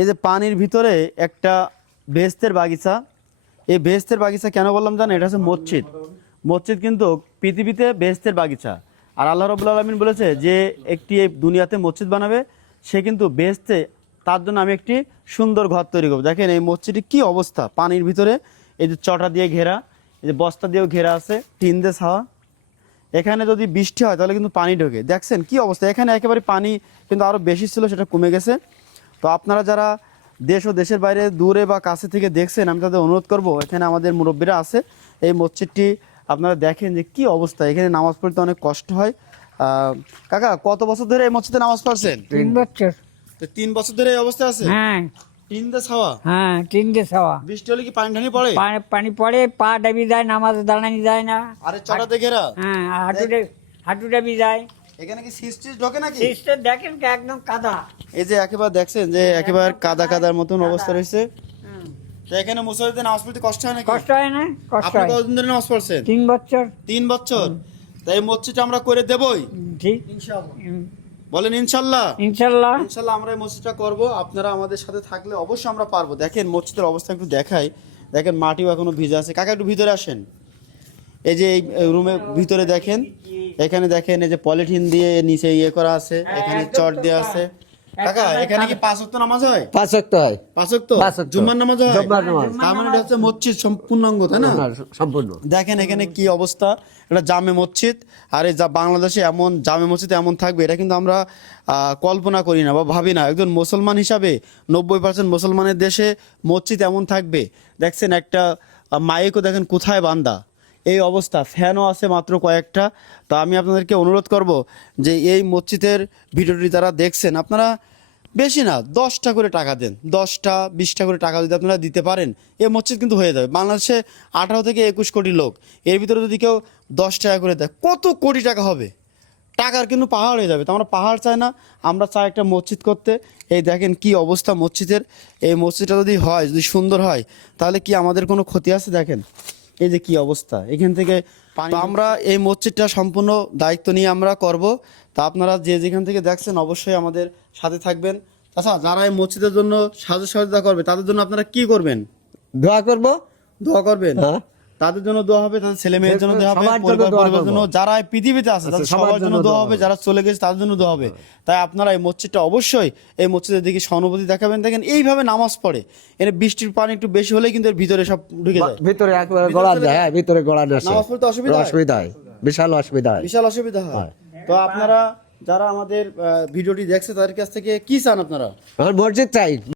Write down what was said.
এই যে পানির ভিতরে একটা বেহেশতের বাগিচা। এই বেহেশতের বাগিচা কেন বললাম জানেন? এটা হচ্ছে মসজিদ। মসজিদ কিন্তু পৃথিবীতে বেহেশতের বাগিচা। আর আল্লাহ রাব্বুল আলামিন বলেছে যে একটি এই দুনিয়াতে মসজিদ বানাবে, সে কিন্তু বেহেশতে তার জন্য আমি একটি সুন্দর ঘর তৈরি করবো। দেখেন এই মসজিদের কি অবস্থা, পানির ভিতরে এই যে চটা দিয়ে ঘেরা, এই যে বস্তা দিয়েও ঘেরা আছে, টিন দিয়ে ছাওয়া। এখানে যদি বৃষ্টি হয় তাহলে কিন্তু পানি ঢোকে। দেখছেন কি অবস্থা, এখানে একেবারে পানি কিন্তু আরও বেশি ছিল, সেটা কমে গেছে। তো আপনারা যারা দেশ ও দেশের বাইরে দূরে বা কাছে থেকে দেখছেন, আমি তাদের অনুরোধ করব, এখানে আমাদের মুরব্বীরা আছে, এই মসজিদটি আপনারা দেখেন যে কি অবস্থা। এখানে নামাজ পড়তে অনেক কষ্ট হয়। কাকা, কত বছর ধরে এই মসজিদে নামাজ পড়ছেন? 3 বছর। তো 3 বছর ধরে এই অবস্থা আছে? হ্যাঁ টিন দিয়ে ছাওয়া। হ্যাঁ, 3 দিয়ে ছাওয়া। বৃষ্টি হলে কি পানি ঢানি পড়ে? পানি পড়ে, পা ডাবি যায়, নামাজ দাঁড়ানি যায় না। আরে চটাতে ঘেরা। হ্যাঁ, হাঁটু ডাবি যায়। এখানে কি সিস্টেম ঢোকে নাকি? সিস্টেম দেখেন কি একদম কাদা। এই যে একেবারে দেখছেন যে একেবারে কাদা কাদার মতন অবস্থা রয়েছে। হুম। তো এখানে মুসল্লিদের নামাজ পড়তে কষ্ট হয় নাকি? কষ্ট হয় না? কষ্ট আপনি হয়। কতদিন ধরে নামাজ পড়ছেন? 3 বছর। 3 বছর। তাই এই মসজিদটা আমরা করে দেবই, ঠিক। বলেন ইনশাল্লাহ। ইনশাল্লাহ। ইনশাল্লাহ আমরা এই মসজিদটা করব। আপনারা আমাদের সাথে থাকলে অবশ্যই আমরা পারবো। দেখেন মসজিদের অবস্থা একটু দেখাই। দেখেন মাটিও এখনো ভিজা আছে। কাকা একটু ভিতরে আসেন। এই যে এই রুমের ভিতরে দেখেন, এখানে দেখেন এই যে পলিথিন দিয়ে নিচে ইয়ে করা আছে, এখানে চট দেওয়া আছে। কাকা, এখানে কি 5 ওয়াক্ত নামাজ হয়? 5 ওয়াক্ত হয়। 5 ওয়াক্ত? 5 ওয়াক্ত। জুম্মার নামাজ হয়? জুম্মার নামাজ। তার মানে এটা হচ্ছে মসজিদ সম্পূর্ণাঙ্গ, তাই না? সম্পূর্ণ। দেখেন এখানে কি অবস্থা, এটা জামে মসজিদ। আর এই বাংলাদেশে এমন জামে মসজিদ এমন থাকবে, এটা কিন্তু আমরা কল্পনা করি না বা ভাবি না। একজন মুসলমান হিসাবে 90% মুসলমানের দেশে মসজিদ এমন থাকবে। দেখছেন একটা মাইকও দেখেন কোথায় বান্দা, এই অবস্থা। ফ্যানও আছে মাত্র কয়েকটা। তো আমি আপনাদেরকে অনুরোধ করব যে এই মসজিদের ভিডিওটি তারা দেখছেন, আপনারা বেশি না 10টা করে টাকা দেন। 10টা 20টা করে টাকা যদি আপনারা দিতে পারেন, এই মসজিদ কিন্তু হয়ে যাবে। বাংলাদেশে 18 থেকে 21 কোটি লোক, এর ভিতরে যদি কেউ 10 টাকা করে দেয়, কত কোটি টাকা হবে। টাকার কিন্তু পাহাড় হয়ে যাবে। তো আমরা পাহাড় চাই না, আমরা চাই একটা মসজিদ করতে। এই দেখেন কি অবস্থা মসজিদের। এই মসজিদটা যদি হয়, যদি সুন্দর হয়, তাহলে কি আমাদের কোনো ক্ষতি আছে? দেখেন এই যে কি অবস্থা, এখান থেকে তো আমরা এই মসজিদটা সম্পূর্ণ দায়িত্ব নিয়ে আমরা করব। তা আপনারা যে যেখান থেকে দেখছেন অবশ্যই আমাদের সাথে থাকবেন। আচ্ছা, যারা এই মসজিদের জন্য সাহায্য সহযোগিতা করবে তাদের জন্য আপনারা কি করবেন? দোয়া করব। দোয়া করবেন। হ্যাঁ। তাদের জন্য দোয়া হবে, তাদের ছেলে মেয়ের জন্য দোয়া হবে, সবার জন্য পরিবার দোয়া পরিবারের করবো। জন্য, যারা এই পৃথিবীতে আছে তাদের সবার সবার জন্য জন্য দোয়া দোয়া হবে, হবে। যারা চলে গেছে তাদের জন্য দোয়া হবে। তাই আপনারা এই মসজিদটা অবশ্যই, এই মসজিদের দিকে সহানুভূতি দেখাবেন। দেখেন এইভাবে নামাজ পড়ে, এর বৃষ্টির পানি একটু বেশি হলেই কিন্তু এর ভিতরে সব ঢুকে যায়। ভিতরে একবারে গলা দেয়। হ্যাঁ, ভিতরে গলা দেয়। নামাজ পড়তে অসুবিধা হয়? অসুবিধা হয়, বিশাল অসুবিধা হয়। বিশাল অসুবিধা হয়। তো আপনারা যারা আমাদের ভিডিওটি দেখছে তাদের কাছ থেকে কি চান আপনারা? আমার মসজিদ চাই।